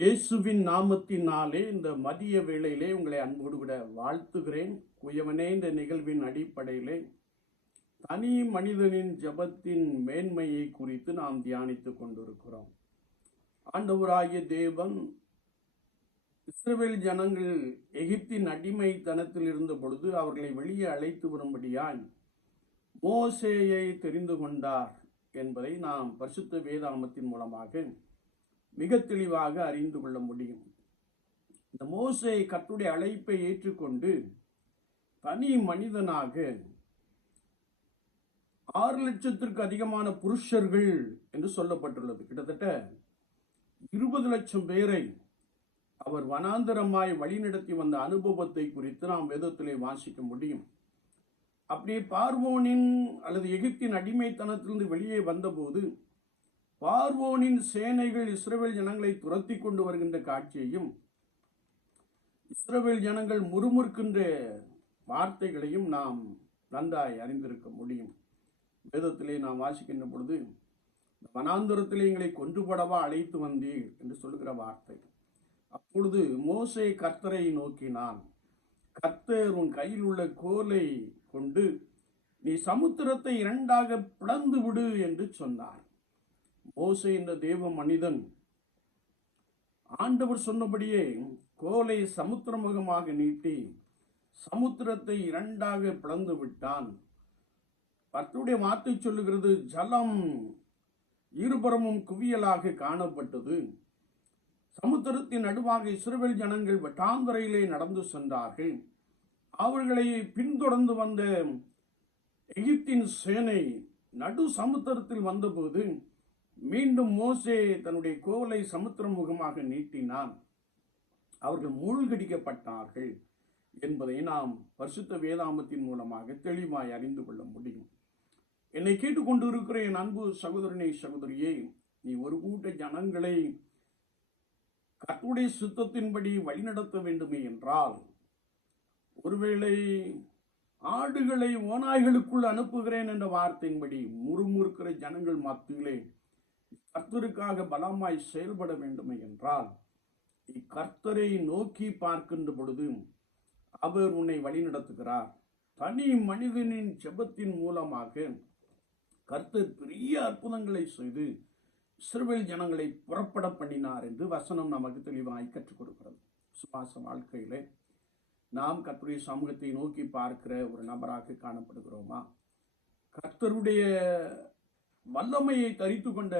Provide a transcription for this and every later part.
இயேசுவின் நாமத்தினாலே இந்த மதிய வேளையிலே உங்களை அன்போடு கூட வாழ்த்துகிறேன். குயவனே, இந்த நிகழ்வின் அடிப்படையிலே தனி மனிதனின் ஜெபத்தின் மேன்மையை குறித்து நாம் தியானித்துக் கொண்டிருக்கிறோம். ஆண்டவராகிய தேவன் இஸ்ரவேல் ஜனங்கள் எகிப்தின் அடிமைத்தனத்தில் இருந்த பொழுது அவர்களை வெளியே அழைத்து வரும்படியாய் மோசேயை தெரிந்து கொண்டார் என்பதை நாம் பரிசுத்த வேதாகமத்தின் மூலமாக மிக தெளிவாக அறிந்து கொள்ள முடியும். இந்த மோசே கர்த்தருடைய அழைப்பை ஏற்றுக்கொண்டு தனி மனிதனாக 6,00,000 அதிகமான புருஷர்கள் என்று சொல்லப்பட்டுள்ளது. கிட்டத்தட்ட 20,00,000 பேரை அவர் வனாந்தரமாய் வழிநடத்தி வந்த அனுபவத்தை குறித்து நாம் வேதத்திலே வாசிக்க முடியும். அப்படியே பார்வோனின் அல்லது எகிப்தின் அடிமைத்தனத்திலிருந்து வெளியே வந்தபோது பார்வோனின் சேனைகள் இஸ்ரவேல் ஜனங்களை துரத்தி கொண்டு வருகின்ற காட்சியையும் இஸ்ரவேல் ஜனங்கள் முறுமுறுக்கின்ற வார்த்தைகளையும் நாம் நன்றாய் அறிந்திருக்க முடியும். வேதத்திலே நாம் வாசிக்கின்ற பொழுது, வனாந்தரத்திலே எங்களை கொன்றுபடவா அழைத்து வந்தீர் என்று சொல்லுகிற வார்த்தை. அப்பொழுது மோசே கர்த்தரை நோக்கினான். கர்த்தர் உன் கையில் உள்ள கோலை கொண்டு நீ சமுத்திரத்தை 2ஆக பிளந்து விடு என்று சொன்னார். மோசே என்ற தேவ மனிதன் ஆண்டவர் சொன்னபடியே கோலை சமுத்திரமுகமாக நீட்டி சமுத்திரத்தை 2ஆக பிளந்து விட்டான். கர்த்தருடைய வார்த்தை சொல்லுகிறது, ஜலம் இருபுறமும் குவியலாக காணப்பட்டது. சமுத்திரத்தின் நடுவாக இஸ்ரவேல் ஜனங்கள் வட்டாந்தரையிலே நடந்து சென்றார்கள். அவர்களை பின்தொடர்ந்து வந்த எகிப்தின் சேனை நடு சமுத்திரத்தில் வந்தபோது மீண்டும் மோசே தன்னுடைய கோலை சமுத்திரம் முகமாக நீட்டினான். அவர்கள் மூழ்கடிக்கப்பட்டார்கள் என்பதை நாம் பரிசுத்த வேதாகமத்தின் மூலமாக தெளிவாய் அறிந்து கொள்ள முடியும். என்னை கேட்டுக்கொண்டு இருக்கிற என் அன்பு சகோதரனே, சகோதரியே, நீ ஒரு கூட்ட ஜனங்களை கர்த்தருடைய சுத்தத்தின்படி வழிநடத்த வேண்டுமே என்றால், ஒருவேளை ஆடுகளை ஓநாய்களுக்குள் அனுப்புகிறேன் என்ற வார்த்தையின்படி முறுமுறுக்கிற ஜனங்கள் மத்தியிலே கர்த்தருக்காக பலமாய் செயல்பட வேண்டுமே என்றால், கர்த்தரை நோக்கி பார்க்கின்ற பொழுது அவர் உன்னை வழிநடத்துகிறார். தனி மனிதனின் ஜெபத்தின் மூலமாக கர்த்தர் பெரிய அற்புதங்களை செய்து இஸ்ரவேல் ஜனங்களை புறப்பட பண்ணினார் என்று வசனம் நமக்கு தெளிவாய் கற்றுக் கொடுக்கிறது. சுவாச வாழ்க்கையிலே நாம் கர்த்தருடைய சமூகத்தை நோக்கி பார்க்கிற ஒரு நபராக காணப்படுகிறோமா? கர்த்தருடைய வல்லமையை தரித்து கொண்ட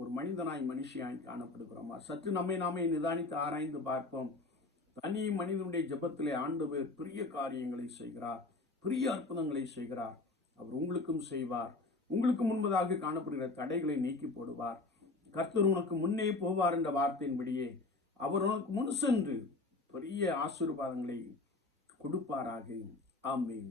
ஒரு மனிதனாய் மனுஷியாய் காணப்படுகிறோமா? சற்று நம்மை நாமே நிதானித்து ஆராய்ந்து பார்ப்போம். தனி மனிதனுடைய ஜெபத்திலே ஆண்டவர் பெரிய காரியங்களை செய்கிறார், பெரிய அற்புதங்களை செய்கிறார். அவர் உங்களுக்கும் செய்வார். உங்களுக்கு முன்பதாக காணப்படுகிற தடைகளை நீக்கி போடுவார். கர்த்தர் உனக்கு முன்னே போவார் என்ற வார்த்தையின்படியே அவர் உனக்கு முன் சென்று பெரிய ஆசீர்வாதங்களை கொடுப்பாராக. ஆமென்.